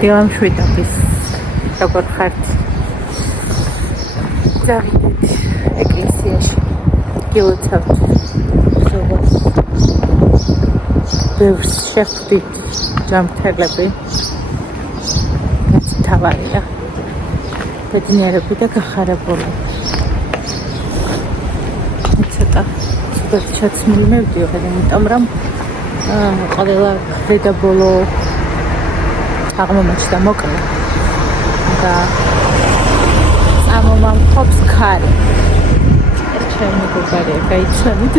დილამ შვიდობის როგორ ხართ? დავიდეთ ეკლესიაში გილოცავთ ზოგადად ბევრს შეხვდით ჯანმრთელები რაც თავარია ბედნიერები და გახარებულები ცოტა სუპერჩაცმული მივდიოდი იმიტომ რომ ყველა ხვედაბოლო აღმოჩნდა მოკლე და ამომამხობს ქარი ჩემი გოგარია გაიცანით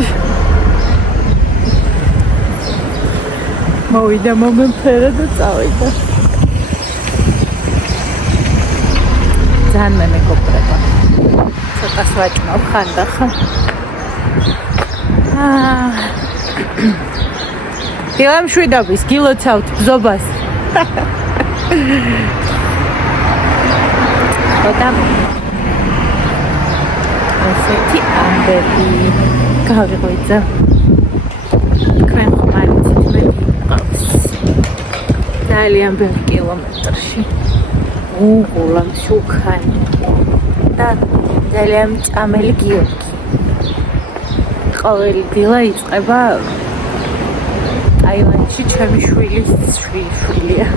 მოვიდა მომემფერა და წავიდა ძალიან მეგობრება ცოტა სვაჭმავ ხანდახან დილამ შვიდობის გილოცავთ ბზობას ხოდა ესეთი ამბები გავიღვიძა თქვენ ხომ არ იცით მე ვიყავს ძალიან ბევრი კილომეტრში უღულა მშუქანი და ძალიან მჭამელი გიორგი ყოველი დილა იწყება ტაილანდში ჩემი შვილის შვილია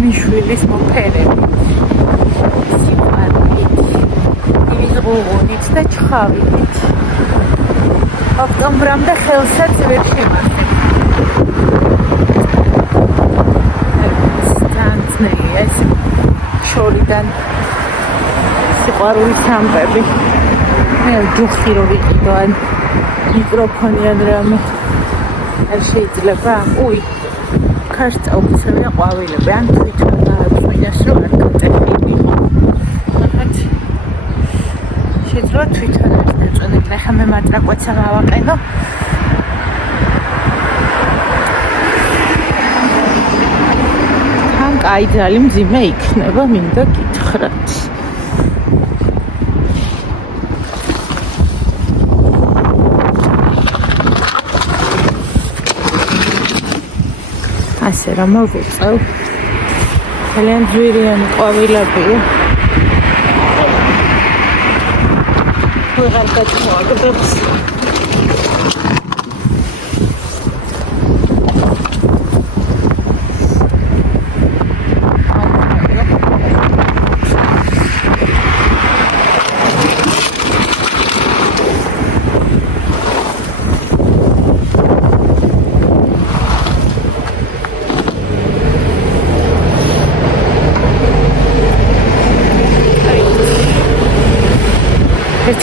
მიშვილის მოფერები სიყვარული იზღუღუნით და ჩხავით ოქტომბრამდე ხელსაც ვერ შემართებ ძანწნეია ეს შორიდან სიყვარულის ამბები მე ჯუხი რო ვიყიდო ან მიკროფონი ან რამე არ შეიძლება ქარს წაუქცევია ყვავილები ან თვითონ დააწვინეს რომ არ გაწეფილიყო ახაც შეიძლება თვითონ არ დაწვენებინა ხა მე მატრაკვეცა გავაყენო თან კაი ძალი მძიმე იქნება მინდა გითხრათ ასე რომ მოვუწევ ძალიან ძვირიანი ყვავილებია ვეღარ გაჩვენებს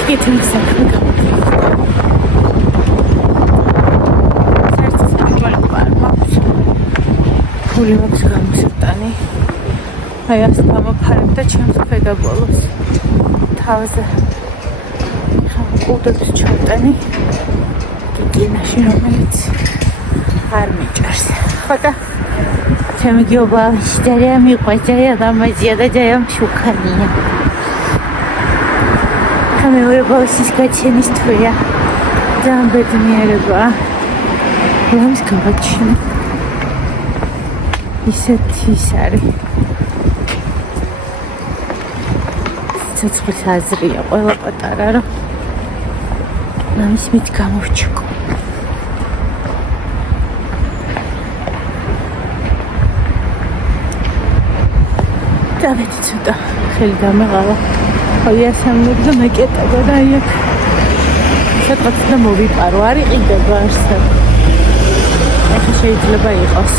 Getting something ფული მაქვს გამოსტანი აი ასე გამოფარებ და ჩემს ქვედაბოლოს თავზე ყუდებს ჩავტანი კინაში რომელიც არ მიჭერს ხოდა ჩემი გიობა ძალიან მიყვარს ძალიან დამაჯია და ძალიან მშუქანია მეორე ბავშვის გაჩენის თვეა ძალიან ბედნიერება ლამს გავაჩინე ისეთი ის არის ცოცხლის აზრია ყველა პატარა რომ ლამის მით გამოვჩუკო დავედი ცოტა ხელი დამეღალა აი ასამბლეზე მეკეტება და აი აქ სადღაც და მოვიპარო არ იყიდება არსად ახლა შეიძლება იყოს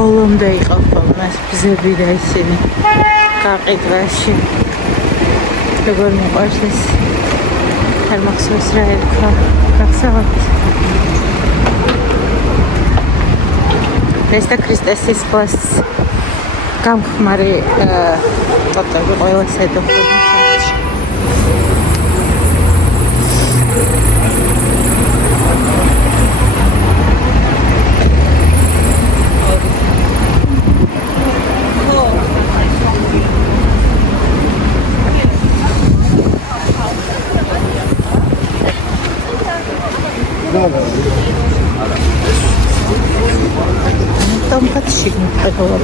ბოლომდე იყო ხოლმე ბზები და ისინი გაყიდვაში როგორ მიყვარს ეს არ მახსოვს რა ერქვა გახსოვთ ეს და ქრისტესის კლას გამხმარი ტოტები ყველა სედოფლები ტომკაცში მიყევა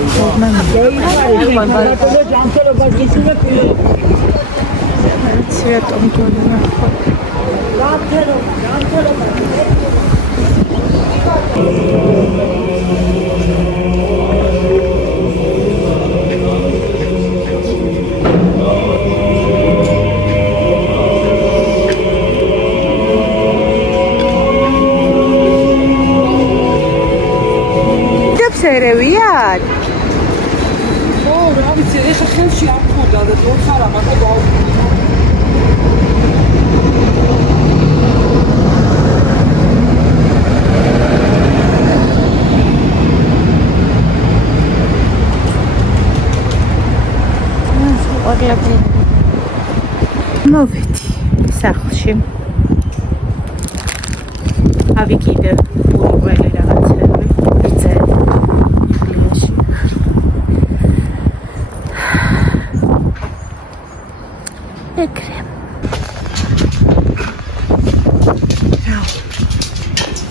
ერევიად? ო, რა ვიცი, ეხა ხელში არ ხოდა და დოხარა მაგა მოვედი სახლში. ავიკიდე პირველი რაღაცები.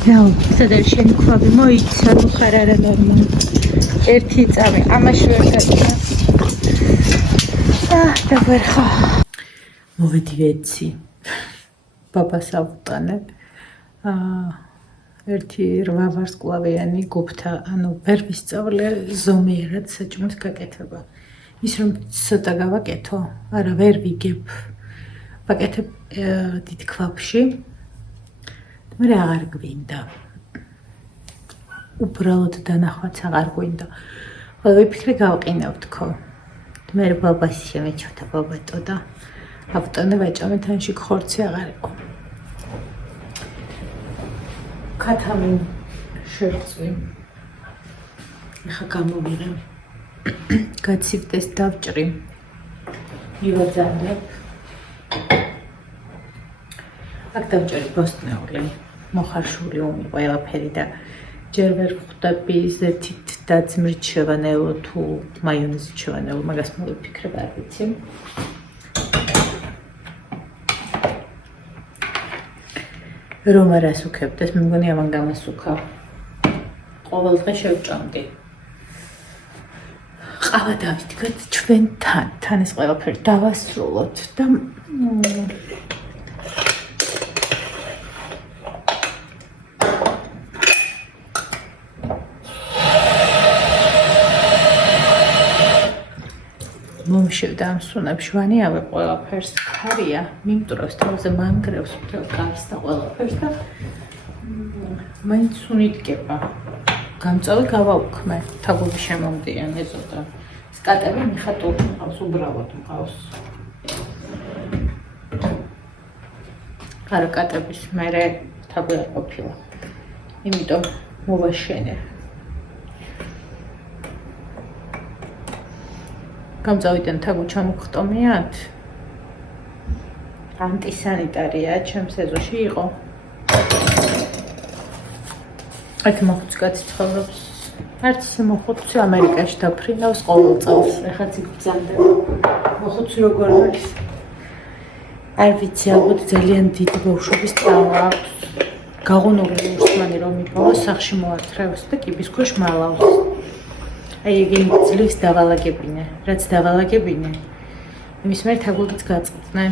Now, სადაც შენი ქვაბი მოიცა, ნუ ხარ არა ნორმალი. ერთი წამი, ამაში ვერ გაჭირა. და ვერ ხა. მოვედი ვეცი. ბაბას ავტანე. ერთი 8 ვარსკვლავიანი გუფთა, ანუ ვერ ვისწავლე ზომიერად საჭმლის გაკეთება. ის რომ ცოტა გავაკეთო, არა ვერ ვიგებ. ვაკეთებ დიდ ქვაბში. მე აღარ გვინდა. უბრალოდ დანახვაც აღარ გვინდა. ხოლო ვიფიქრე გავყინავ თქო. მე ბაბას შემეჩვდა ბაბატო და ავტონე ვაჭამე თანში ხორცი აღარ იყო. ქათამი შევწვი. ეხა გამოვიღე. გაცივდეს დავჭრი. მივაძალებ. აქ დავჭერი ბოსტნეული. მოხარშული ომი ყველაფერი და ჯერ ვერ ხვდები ზეთით და ძმრით შევანელო თუ მაიონეზით შევანელო, მაგას მოვიფიქრებ, არ ვიცი. რომ არ ასუქებდეს, მე მგონი ამან გამასუქა. ყოველ დღე შევჭამდი. ყავა დავიდგეთ ჩვენთან, თან ეს ყველაფერი დავასრულოთ და მომშევდა ამ სუნებს ვანიავე ყველაფერს ხარია მიმტროს თავზე მანგრევს მთელ გარს და ყველაფერს და მაინც სუნი დგება გამწავე გავაუქმე თაგური შემომდიან ეზოდა სკატები მიხატული მყავს უბრალოდ მყავს არა კატების მერე თაგვი არ ყოფილა იმიტომ მოვაშენე გამწავიდან თაგუ ჩამოგხტომიათ ანტისანიტარია ჩემს ეზოში იყო აქ მოხუცი კაცი ცხოვრობს არც ისე მოხუცი ამერიკაში დაფრინავს ყოველ წელს ეხაც იქ ბრძანდება მოხუცი როგორ არის არ ვიცი ალბათ ძალიან დიდი ბავშვობის ტრავმა აქვს გაღუნული ურსმანი რომ იპოვა სახში მოათრევს და კიბის ქვეშ მალავს აი ეგ ძლივს დავალაგებინე, რაც დავალაგებინე. იმის მერე თაგულიც გაწყვეტნე.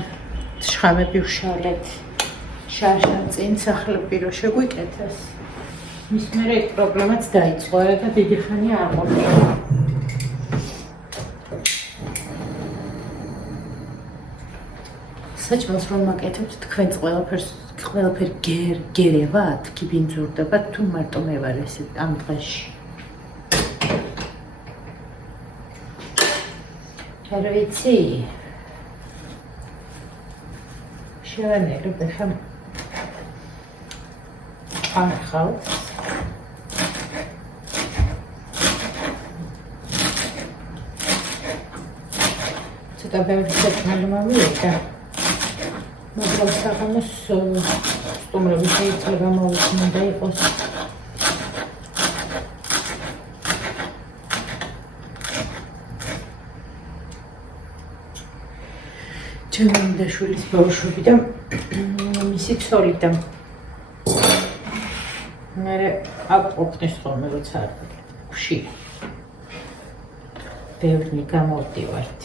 შხამები ვშალეთ. შარშან წინ სახლები რო შეგვიკეთეს. იმის მერე ეს პრობლემაც დაიწყო და დიდი ხანია არ ყოფილა. საჭმელს რომ მაკეთებთ თქვენს ყველაფერი გერევათ, კიბინძურდებათ თუ მარტო მე ვარ ესე ამ დღეში. არ ვიცი შევანელებ ახლა ამხავთ ცოტა ბევრი საჭმელი მოვიდა მაგრამ საღამოს სტუმრები შეიძლება მოვიდნენ და იყოს ჩემი და შვილის ბავშვები და მისი ცოლი და მე აკუპნის ხოლმე როცა არ ვში. ბევრი გამოვდივართ.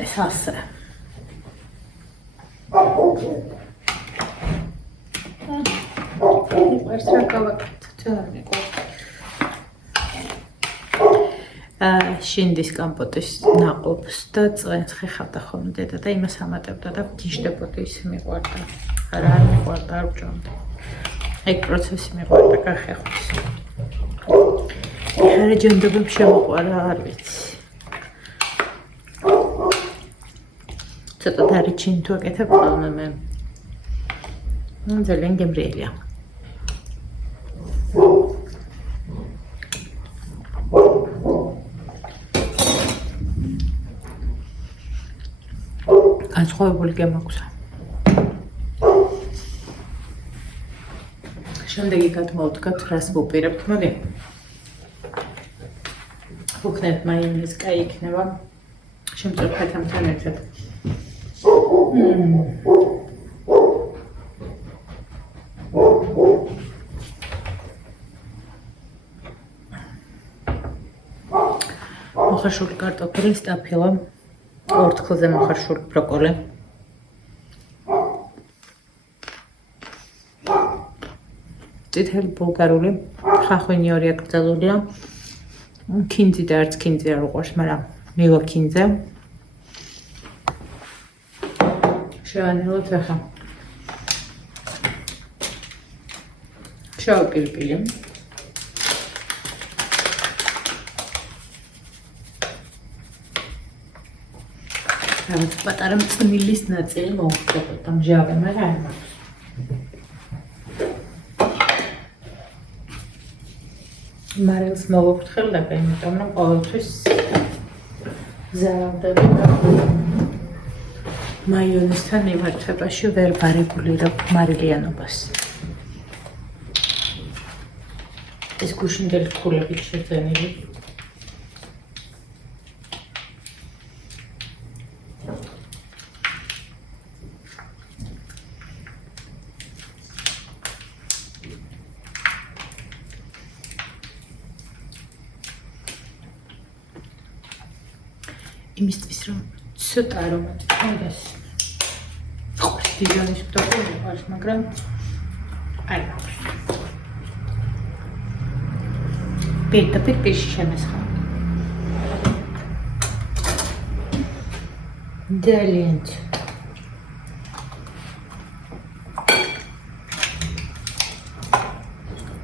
ეს ასე. ეს რა გავაკეთე არ მიყვარს. შინდის კომპოტის ნაყოფს და წვენს ხეხავდა ხოლმე დედა და იმას ამატებდა და გიჟდებოდა ისე მიყვარდა. არა არ მიყვარდა, არ ვჭამდა. ეგ პროცესი მიყვარდა გახეხვის. ხარე ჯანდაბებს შემოყვარა, არ ვიცი. ცოტა დარიჩინი თუ აკეთებ ხოლმე მე. ძალიან გემრიელია. განსხვავებული გემოგვსა. შემდეგი გადმოვდგათ, რას ვუპირებთ, მოდი. ვუქნებთ მაიონეზი, კაი იქნება. შემწრაფად ამთან ერთად. მოხარშული კარტოფილი, სტაფილა, ორთქლზე მოხარშული ბროკოლი. წითელი ბულგარული, ხახვინი ორი აკრძალულია. ქინძი და არც ქინძი არ უყვარს, მაგრამ მივა ქინძე. შევანელოთ ახლა. შავი პირპილი. რაღაც პატარა მწნილის ნაწილი მოვხდებოდა მჟავე, მაგრამ არ მაქვს. მარილს მოვაფრთხილდება, იმიტომ რომ ყოველთვის ზარავდები და მაიონეზთან მიმართებაში ვერ ვარეგულირებ მარილიანობას. ეს გუშინდელი ქულებით შეძენილი. იმისთვის რომ ცოტა არომატი კონდეს. ყოველთვის დიჟონის ფტოხი ვარ, მაგრამ არ მაქვს. პირდაპირ პირში შემესხავ. ძალიან.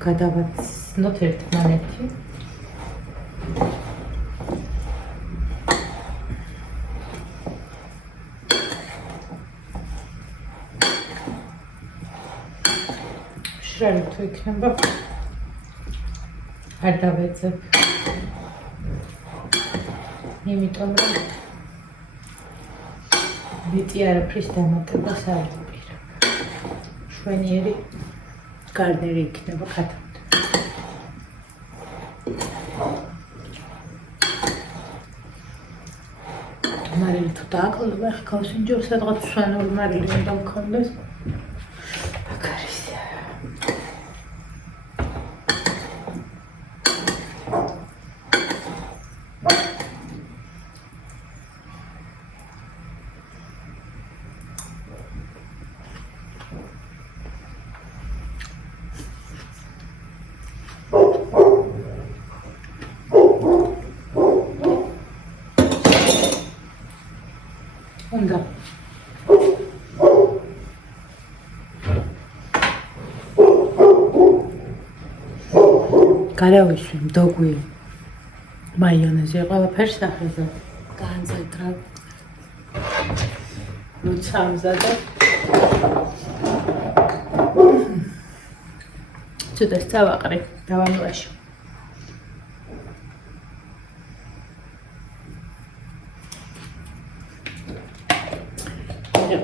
გადავაცნოთ ერთმანეთი. შრალი თუ იქნება არ დავეძებ, იმიტომ რომ მეტი არაფრის დამატებას არ ვუპირებ. შვენიერი გარნერი იქნება ქათამდა. მარილი თუ დააკლდება, ახლა გავსინჯო სადღაც სვანური მარილი უნდა მქონდეს. აქ არის. უნდა გარავისვი მდოგვი მაიონეზი ყველაფერს სახეზე განზადრავ როცა ამზადე ცოტა წავაყრე დავამლაშო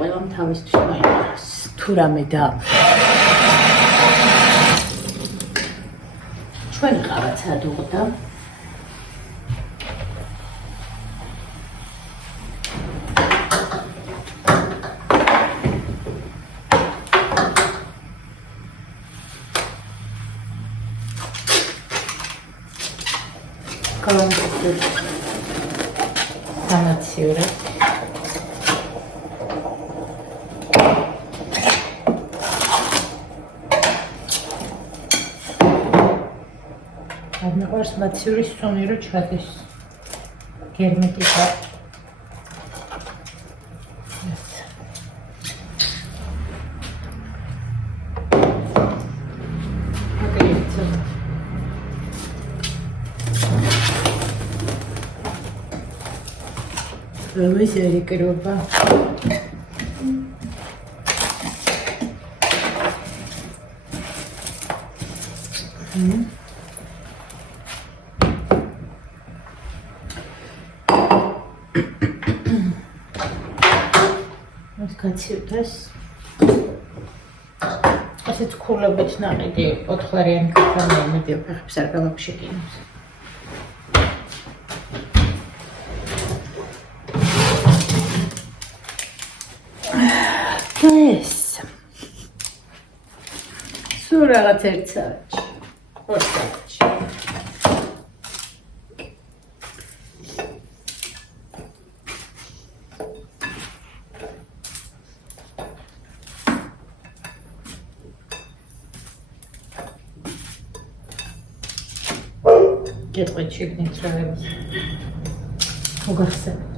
ყველამ თავისთვის მოიგოს თუ რამე და ჩვენ ყავაცა დუღდა კალამბურს სამაციურე. არ მეყვარს მაციური სუნი რო ჩადის გერმეტიკა. Vamos ver que roupa. Mas კაცივდეს. ასეთ ქულებით ნაყიდი 4 ლარიანი კაფე მედი ფეხებს არ გავაფშეკინებს. ეს სულ რაღაც ერთ საათში. ორ საათში. გეტყვით შეგნით რაღაც. უგახსენებთ.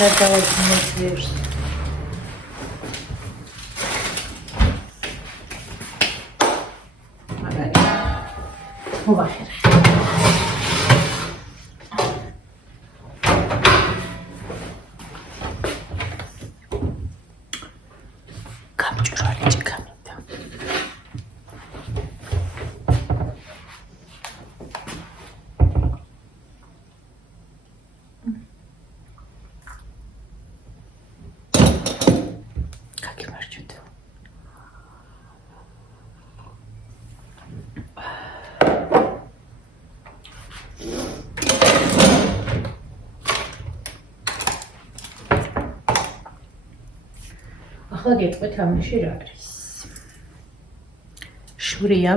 Să dau mulțumesc. Uvaher. Kamçuralici kamita. ახლა გეტყვით ამაში რა არის. შვრია,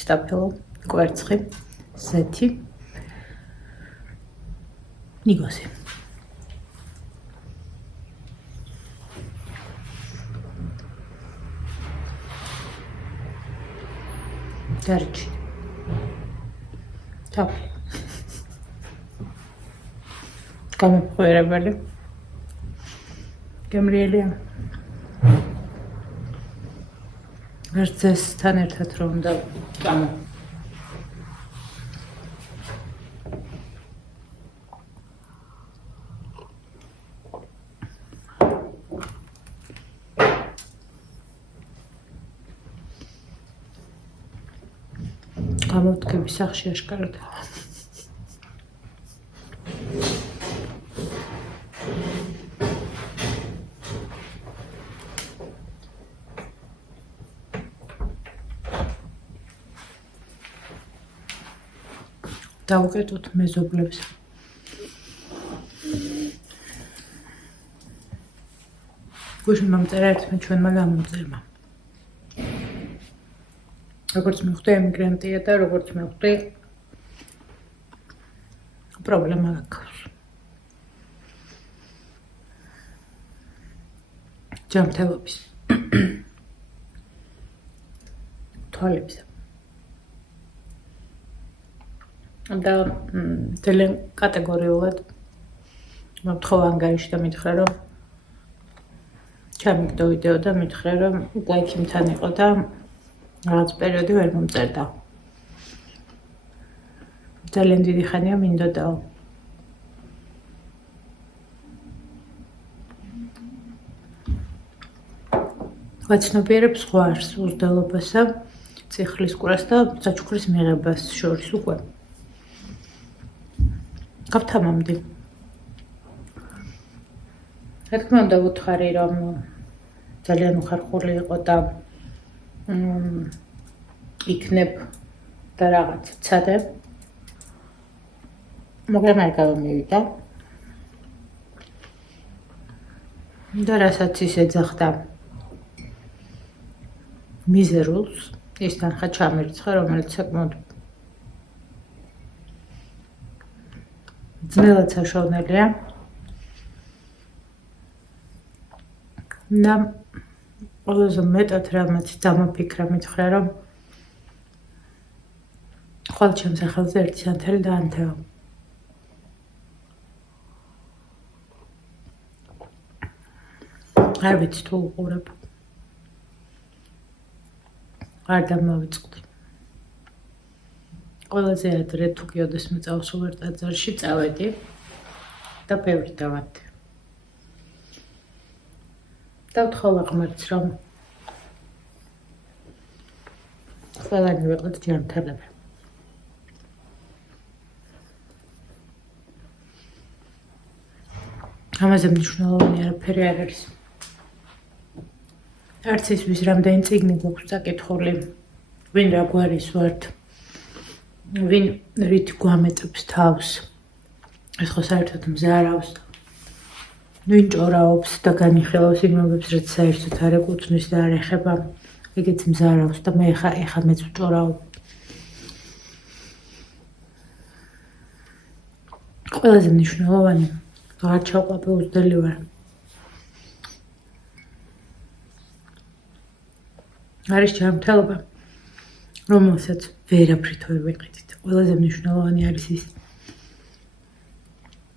სტაფელო, კვერცხი, ზეთი, ნიგოზი. დარჩი. თაფლი. გამოფხვრებელი. გემრიელია. ერთ წესთან ერთად რომ უნდა გამო. გამოვდგები სახში აშკარად. დავუკეთოთ მეზობლებს. გუშინ მომწერა ერთმა ჩვენმა გამომწერმა. როგორც მივხვდი ემიგრანტია და როგორც მივხვდი პრობლემა აქვს. ჯანმრთელობის თვალებზე. და ძალიან კატეგორიულად მომთხოვა ანგარიში და მითხრა რომ ჩამიგდო ვიდეო და მითხრა რომ უკვე ექიმთან იყო და რაღაც პერიოდი ვერ მომწერდა. ძალიან დიდი ხანია მინდოდაო. ვაცნობიერებ ზღვარს, უზრდელობასა, ციხლის კურას და საჩუქრის მიღებას შორის უკვე. გავთამამდი. რა თქმა უნდა ვუთხარი რომ ძალიან უხერხული იყო და იქნებ და რაღაც ვცადე. მაგრამ არ გამომივიდა. და რასაც ის ეძახდა მიზერულს, ის თანხა ჩამირიცხა, რომელიც საკმაოდ ძნელად საშოვნელია. და ყველაზე მეტად რამაც დამაფიქრა მითხრა, რომ ხვალ ჩემს სახელზე ერთი სანთელი დაანთევა. არ ვიცი თუ უყურებ. არ დამავიწყდი. ყველაზე ადრე თუ კიდეს მეწავს უღერ ტაძარში წავედი და ბევრი დავადე. დავთხოვა ღმერთს, რომ ყველანი ვიყოთ ჯანმრთელები. ამაზე მნიშვნელოვანი არაფერი არ არის. არც ისვის რამდენი წიგნი გვაქვს წაკითხული, ვინ რა გვარის ვართ, ვინ რით გვამეტებს თავს, ეს ხო საერთოდ მზარავს, ვინ ჭორაობს და განიხილავს იმობებს, რაც საერთოდ არ ეკუთვნის და არ ეხება, ეგეც მზარავს და მე ეხა მეც ვჭორაობ. ყველაზე მნიშვნელოვანი არ ჩავყვაპე უძდელი ვარ. არის ჯანმრთელობა, რომელსაც ვერაფრით ვერ ვიყიდით. ყველაზე მნიშვნელოვანი არის ის,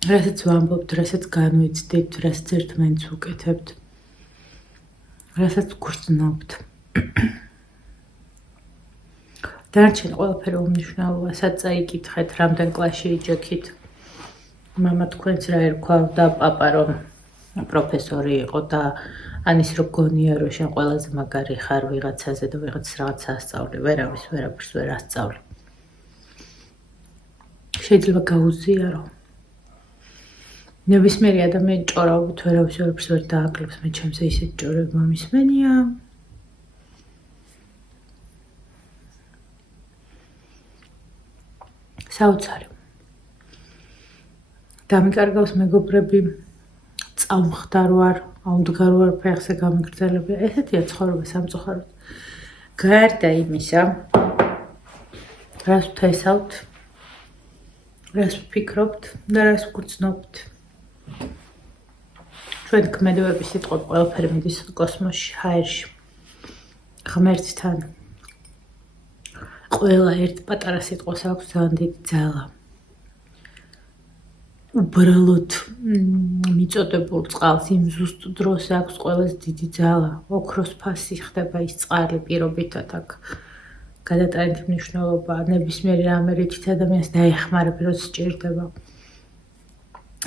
რასაც ვამბობთ, რასაც განვიცდით, რასაც ერთმანეთს ვუკეთებთ, რასაც გვგრძნობთ. დანარჩენი ყველაფერი უმნიშვნელოა, სადაც წაიკითხეთ, რამდენ კლასში იჯექით. მამა თქვენს რა ერქვა და პაპა რომ პროფესორი იყო და ანის რო გონია რომ შენ ყველაზე მაგარი ხარ ვიღაცაზე და ვიღაც რაღაც ასწავლი, ვერავის ვერაფერს ვერ ასწავლი. შეიძლება გაუზიარო. ნებისმიერი ადამიანი ჭორაობით ვერავის ვერაფერს ვერ დააკლებს, მე ჩემზე ისეთი ჭორები მომისმენია. საოცარი. დამიკარგავს მეგობრები, წამხდარ ვარ, აუდგარ ვარ ფეხზე გამიგრძელები. ესეთია ცხოვრება სამწუხაროდ. გარდა იმისა, რას ვთესავთ, რას ვფიქრობთ და რას ვგრძნობთ. ჩვენ ქმედებების სიტყვა ყველაფერი მიდის კოსმოსში, ჰაერში. ღმერთთან. ყველა ერთ პატარა სიტყვას აქვს ძალიან დიდი ძალა. უბრალოდ მიწოდებულ წყალს იმ ზუსტ დროს აქვს ყველაზე დიდი ძალა. ოქროს ფასი ხდება ის წყალი პირობითად აქ. გადატანითი მნიშვნელობა, ნებისმიერი რამე რითიც ადამიანს დაეხმარება, როცა სჭირდება.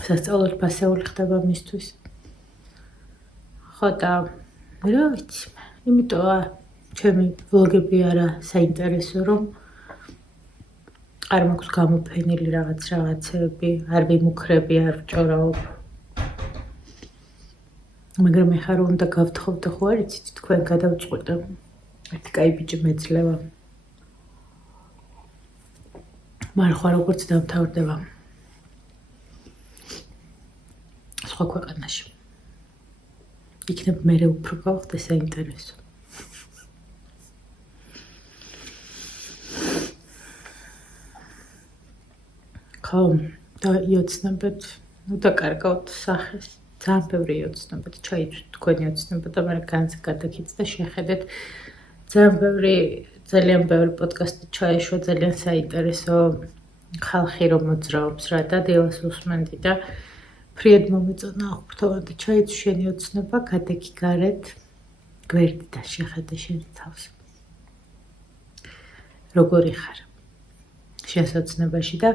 სასწაულად ფასეული ხდება მისთვის. ხო და რა ვიცი, იმიტომ ჩემი ვლოგები არა საინტერესო, რომ არ მაქვს გამოფენილი რაღაცეები, არ ვიმუქრები, არ ვჭორაობ. მაგრამ ეხლა რომ უნდა გავთხოვ და ხო არ იცით, თქვენ გადავწყვიტე. ერთი კაი ბიჭი მეძლევა. მაგრამ ხო როგორც დამთავრდება. სხვა ქვეყანაში. იქნებ მერე უფრო გავხდე საინტერესო. ხო, და იოცნებეთ, დაკარგავთ სახეს. ძალიან ბევრი იოცნებეთ, ჩაიწვით თქვენი იოცნება და მე განსაკუთრებით და შეხედეთ. ძალიან ბევრი პოდკასტი ჩაეშვა, ძალიან საინტერესო ხალხი რომ მოძრაობს რა და დილას უსმენდი და ფრიად მომეწონა აღფრთოვან და ჩაიწვი შენი ოცნება, გადაგი გარეთ, გვერდი და შეხედე შენი თავს. როგორი ხარ შენს ოცნებაში და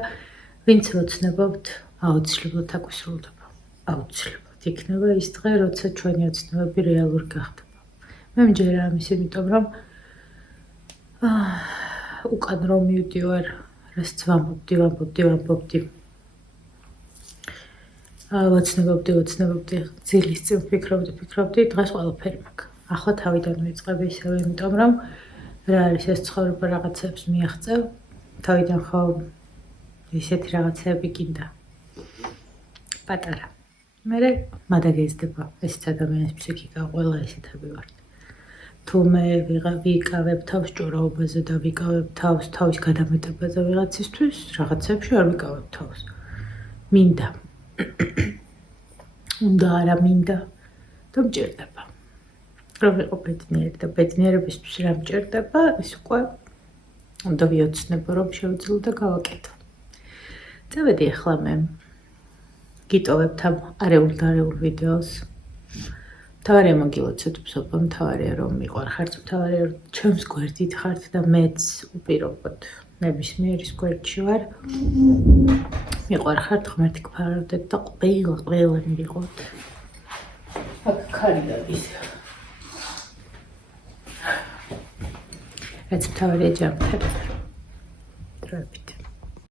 ვინც ოცნებობთ, აუცილებლად აგვისრულდება. აუცილებლად იქნება ის დღე, როცა ჩვენი ოცნებები რეალური გახდება. მე მჯერა ამის, იმიტომ რომ უკან რომ მივდივარ, რასაც ვამბობდი. ვოცნებობდი, ძილის წინ ვფიქრობდი, დღეს ყველაფერი მაქვს. ახლა თავიდან ვიწყები ისევე, იმიტომ რომ რა არის ეს ცხოვრება რაღაცებს მიაღწევ, თავიდან ხო ისეთი რაღაცები გინდა. პატარა. მე მადაგეზდება ეს ადამიანის ფსიქიკა ყველა ისეთები ვართ. თუ მე ვიკავებ თავს ჭორაობაზე და ვიკავებ თავს თავის გადამეტებაზე ვიღაცისთვის, რაღაცებში არ ვიკავებ თავს. მინდა. უნდა არა მინდა და მჭირდება. რომ ვიყო ბედნიერი და ბედნიერებისთვის რა მჭირდება, ის უკვე უნდა ვიოცნებო, რომ შევძლო და გავაკეთო. წავედი ახლა მე გიტოვებთ ამ არეულ ვიდეოს. მთავარია მოგილოცოთ ბზობა, მთავარია რომ მიყვარხართ, მთავარია რომ ჩემს გვერდით ხართ და მეც უპირობოდ ნებისმიერის გვერდში ვარ. მიყვარხართ, ღმერთი გფარავდეთ და ყველა მივიღოთ. აქ ქარი არის. რაც მთავარია ჯანმრთელობა.